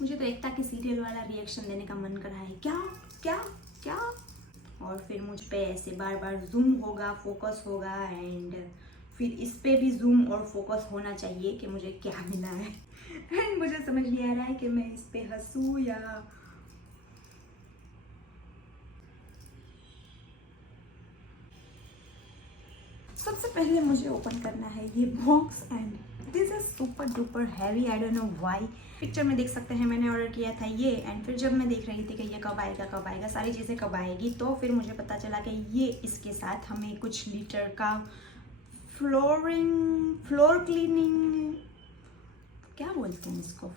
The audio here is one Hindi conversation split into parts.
मुझे तो एकता के सीरियल वाला रिएक्शन देने का मन कर रहा है, क्या क्या क्या। और फिर मुझ पे ऐसे बार बार जूम होगा, फोकस होगा, एंड फिर इस पे भी जूम और फोकस होना चाहिए कि मुझे क्या मिला है। एंड मुझे समझ नहीं आ रहा है कि मैं इस पे हंसूं या सबसे पहले मुझे ओपन करना है ये box, and this is super duper heavy, I don't know why. Picture में देख सकते हैं मैंने ऑर्डर किया था ये, एंड फिर जब मैं देख रही थी कि ये कब आएगा सारी चीज़ें कब आएगी, तो फिर मुझे पता चला कि ये इसके साथ हमें कुछ लीटर का फ्लोर क्लीनिंग, क्या बोलते हैं इसको,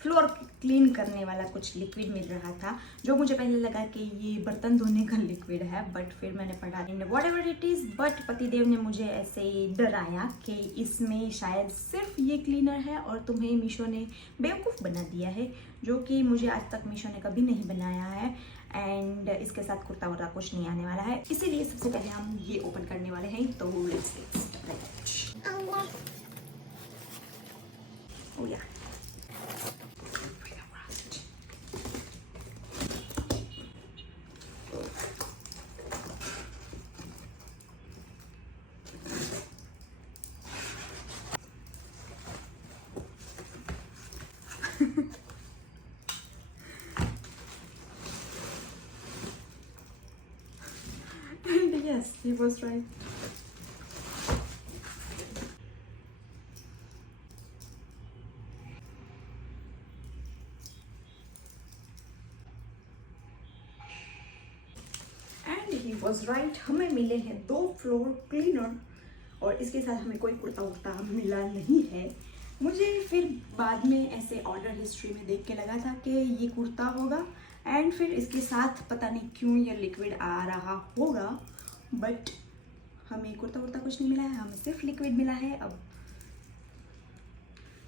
फ्लोर क्लीन करने वाला कुछ लिक्विड मिल रहा था, जो मुझे पहले लगा कि ये बर्तन धोने का लिक्विड है, बट फिर मैंने पढ़ा what ever it is. But पतिदेव ने मुझे ऐसे डराया कि इसमें शायद सिर्फ ये क्लीनर है और तुम्हें मीशो ने बेवकूफ़ बना दिया है, जो कि मुझे आज तक मीशो ने कभी नहीं बनाया है, एंड इसके साथ कुर्ता वुर्ता कुछ नहीं आने वाला है। इसीलिए सबसे पहले हम ये ओपन करने वाले हैं, तो लेट्स गेट स्टार्टेड। ओह या, yes, he was right. And he was right. हमें मिले हैं 2 फ्लोर क्लीनर, और इसके साथ हमें कोई कुर्ता उर्ता मिला नहीं है। मुझे फिर बाद में ऐसे ऑर्डर हिस्ट्री में देख के लगा था कि ये कुर्ता होगा, एंड फिर इसके साथ पता नहीं क्यों ये लिक्विड आ रहा होगा, बट हमें कुर्ता वुर्ता कुछ नहीं मिला है, हमें सिर्फ लिक्विड मिला है। अब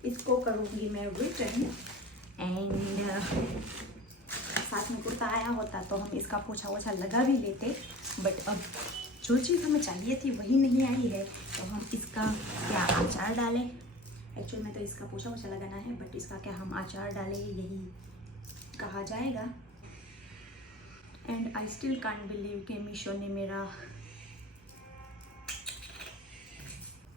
इसको करूँगी मैं रिटर्न, एंड साथ में कुर्ता आया होता तो हम इसका पोछा वोछा लगा भी लेते, बट अब जो चीज़ हमें चाहिए थी वही नहीं आई है, तो हम इसका क्या आचार डालें। एक्चुअल में तो इसका पोछा वोछा लगाना है, बट इसका क्या हम आचार डालें यही कहा जाएगा। And I still can't believe कि मीशो ने मेरा,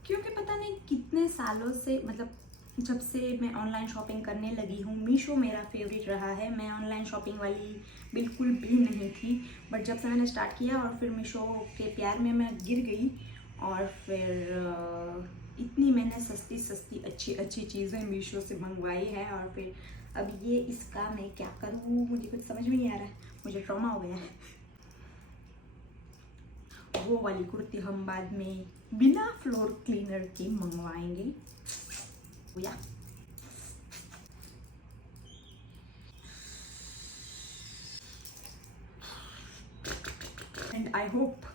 क्योंकि पता नहीं कितने सालों से, मतलब जब से मैं ऑनलाइन शॉपिंग करने लगी हूँ, मीशो मेरा फेवरेट रहा है। मैं ऑनलाइन शॉपिंग वाली बिल्कुल भी नहीं थी, बट जब से मैंने स्टार्ट किया और फिर मीशो के प्यार में मैं गिर गई, और फिर इतनी मैंने सस्ती अच्छी चीज़ें मीशो से मंगवाई है, और फिर अब ये इसका मैं क्या करूँ, मुझे कुछ समझ में नहीं आ रहा है, मुझे ट्रॉमा हो गया है। वो वाली कुर्ती हम बाद में बिना फ्लोर क्लीनर के मंगवाएंगे। या एंड आई होप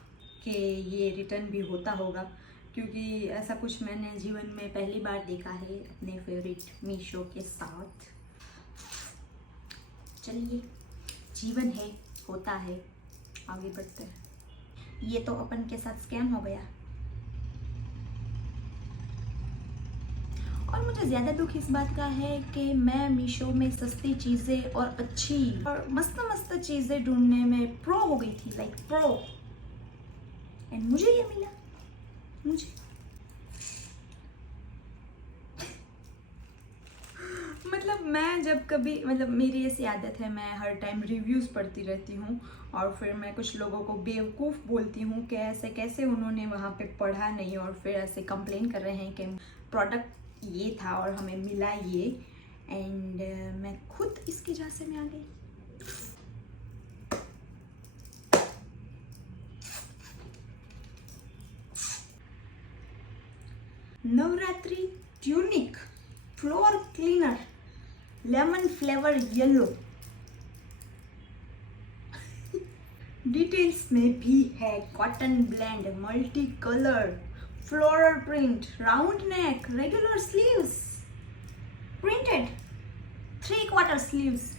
कि ये रिटर्न भी होता होगा, क्योंकि ऐसा कुछ मैंने जीवन में पहली बार देखा है अपने फेवरेट मीशो के साथ। चलिए, जीवन है, होता है, आगे बढ़ते हैं। ये तो अपन के साथ स्कैम हो गया, और मुझे ज़्यादा दुख इस बात का है कि मैं मीशो में सस्ती चीज़ें और अच्छी और मस्त चीज़ें ढूंढने में प्रो हो गई थी, लाइक प्रो, एंड मुझे ये मिला। मुझे मतलब मैं जब कभी, मतलब मेरी ऐसी आदत है, मैं हर टाइम रिव्यूज़ पढ़ती रहती हूँ, और फिर मैं कुछ लोगों को बेवकूफ़ बोलती हूँ कि ऐसे कैसे उन्होंने वहाँ पे पढ़ा नहीं, और फिर ऐसे कंप्लेन कर रहे हैं कि प्रोडक्ट ये था और हमें मिला ये, एंड मैं खुद इसके झांसे में आ गई। Navratri tunic floor cleaner lemon flavour yellow, details में भी है cotton blend, multi colour, floral print, round neck, regular sleeves, printed 3/4 sleeves,